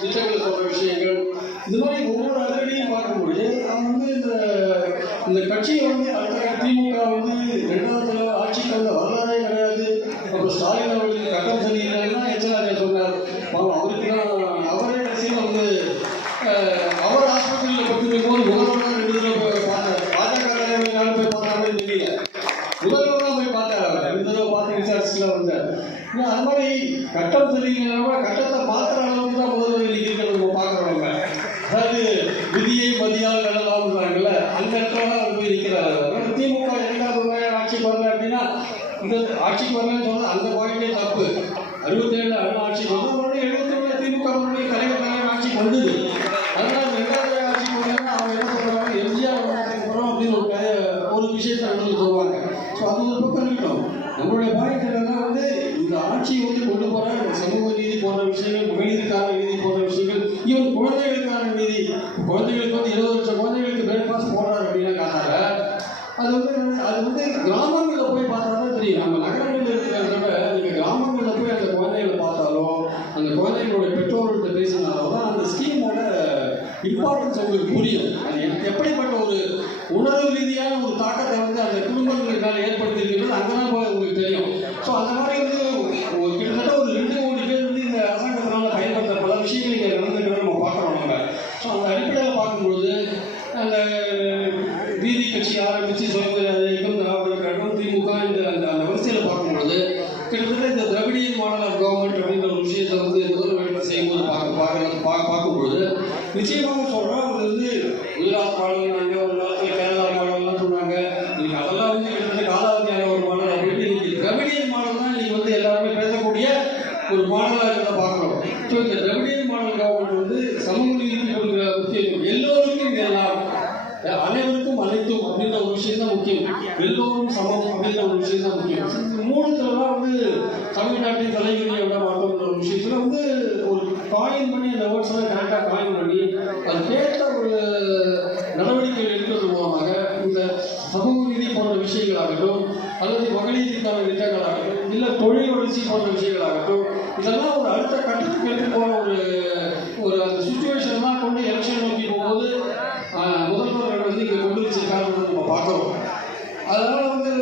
திட்டங்கள் சொல்ற விஷயங்கள் இந்த மாதிரி ஒவ்வொரு அதிரடியும் பார்க்கும்போது அவங்க வந்து இந்த கட்சியை வந்து அடுத்த திமுக வந்து 2வது ஆட்சிக்கு வந்து வரலாறே கிடையாது. அப்புறம் ஸ்டாலின் அவர்களுக்கு கட்டம் சரியில்லைன்னா எச்சராஜா சொன்னார். அவருக்கு தான் அவரே கட்சியில் வந்து அவர் ஹாஸ்பிட்டலில் படுத்துக்கும் போது முதல்வர் 2 தடவை பார்த்தார். பாஜக தலைவர்கள் போய் பார்த்தாங்கன்னு தெரியல, முதல்வர் தான் போய் பார்த்தார். அவர் 2 தடவை பார்த்து விசாரிச்சுலாம் வந்தார். அது மாதிரி கட்டம் சரியில்லைன்னா கட்டத்தை மாத்திர அளவுக்கு தான் முதல்வர் இருக்கிறது நம்ம பார்க்குறவங்க. அதாவது விதியை மதியால் நடலாம்ன்றாங்கல்ல, அந்த இடத்துல அவர் போய் இருக்கிறார். திமுக 2வது ஆட்சிக்கு வரல அப்படின்னா இந்த ஆட்சிக்கு வரலன்னு சொன்னால் அந்த பாயிண்டே தப்பு. 67 ஆட்சிக்கு வந்து 71 திமுக தலைவர் ஆட்சிக்கு வந்தது. அதனால 2வது ஆட்சிக்கு வந்தா அவங்க என்ன சொல்றாங்க, எம்ஜிஆர் போகிறோம் அப்படின்னு ஒரு விஷயத்தை சொல்லுவாங்க. ஸோ அது ஒரு பக்கம் இருக்கட்டும். நம்மளுடைய பாயிண்ட் என்னன்னா வந்து இந்த ஆட்சியை வந்து கொண்டு போகிற சமூக நீதி போன்ற விஷயங்கள், மகளிருக்கான நீதி போன்ற விஷயங்கள், ஈவன் குழந்தைகளுக்கான நீதி. குழந்தைகளுக்கு வந்து 20 லட்சம் குழந்தைகளுக்கு பிரேக்ஃபாஸ்ட் போடுறாரு அப்படின்னா காட்டாங்க. அது வந்து கிராமங்களில் போய் பார்த்தா தான் தெரியும். நம்ம நகரங்களில் இருக்கிறத விட நீங்கள் கிராமங்களில் போய் அந்த குழந்தைகளை பார்த்தாலோ அந்த குழந்தைகளோட பெற்றோர்கள்ட்ட பேசினாலோ தான் அந்த ஸ்கீமோட இம்பார்ட்டன்ஸ் உங்களுக்கு புரியும். அது எப்படிப்பட்ட ஒரு உணர்வு ரீதியான ஒரு தாக்கத்தை வந்து அந்த குடும்பங்களுக்கான ஏற்படுத்தியிருக்கிறது அங்கே தான் உங்களுக்கு தெரியும். ஸோ அந்த மாதிரி வந்து கிட்டத்தட்ட ஒரு 2 கோடி பேர் வந்து இந்த அரசாங்கத்தினால பயன்படுத்த பல விஷயங்கள் இங்கே நடந்துக்கிறத நம்ம பார்க்குறோம். நம்ம ஸோ அந்த அடிப்படையில் பார்க்கும்பொழுது அந்த நீதி கட்சி ஆரம்பித்து சுயமரியாதைக்கும் திராவிடர்களுக்கும் திமுக அந்த வரிசையில் பார்க்கும்பொழுது கிட்டத்தட்ட இந்த திராவிடியன் மாடல் ஆஃப் கவர்மெண்ட் அப்படின்ற ஒரு விஷயத்தை வந்து முதல்வர் செய்யும்போது பார்க்கும்பொழுது நிச்சயமாக சொல்கிறோம். அது வந்து குஜராத் மாடல்னாங்க, ஒரு காலத்தில் கேரளா மாடல்லாம் சொன்னாங்க. இன்னைக்கு அதெல்லாம் வந்து கிட்டத்தட்ட காலாவதியான ஒரு மாடல் அப்படின்னு இன்னைக்கு திராவிடியன் மாடல் தான் இன்னைக்கு வந்து எல்லாருமே பேசக்கூடிய ஒரு மாடலாக இருக்கிறத பார்க்குறோம். ஸோ இந்த திராவிடியன் மாடல் கவர்மெண்ட் வந்து சமூக நீதிக்கு கொடுக்குற முக்கியம் எல்லோருக்கும் எல்லாம், அனைவருக்கும் அனைத்தும் அப்படின்ற ஒரு விஷயம் தான் முக்கியம். எல்லோரும் சமம் அப்படின்ற ஒரு விஷயம் தான் முக்கியம். இந்த 3 வந்து தமிழ்நாட்டின் தலைவர்களை விட மாட்டோம்ன்ற ஒரு விஷயத்துல வந்து ஒரு காயின் பண்ணி அந்த வேர்ட்ஸ் எல்லாம் கரெக்டாக காயின் பண்ணி அதுக்கேற்ற ஒரு நடவடிக்கைகள் எடுக்கிறது மூலமாக இந்த சமூக நீதி போன்ற விஷயங்களாகட்டும் அல்லது மகளிருக்கான திட்டங்களாகட்டும் இல்லை தொழில் வளர்ச்சி போன்ற விஷயங்களாகட்டும் இதெல்லாம் ஒரு அடுத்த கட்டத்துக்கு எடுத்து போகிற ஒரு அந்த சுச்சுவேஷன்லாம் கொண்டு எலெக்ஷன் நோக்கி போகும்போது முதல்வர்கள் வந்து இங்கே கொண்டு வச்சிருக்காருன்னு நம்ம பார்க்குறோம். அதனால் வந்து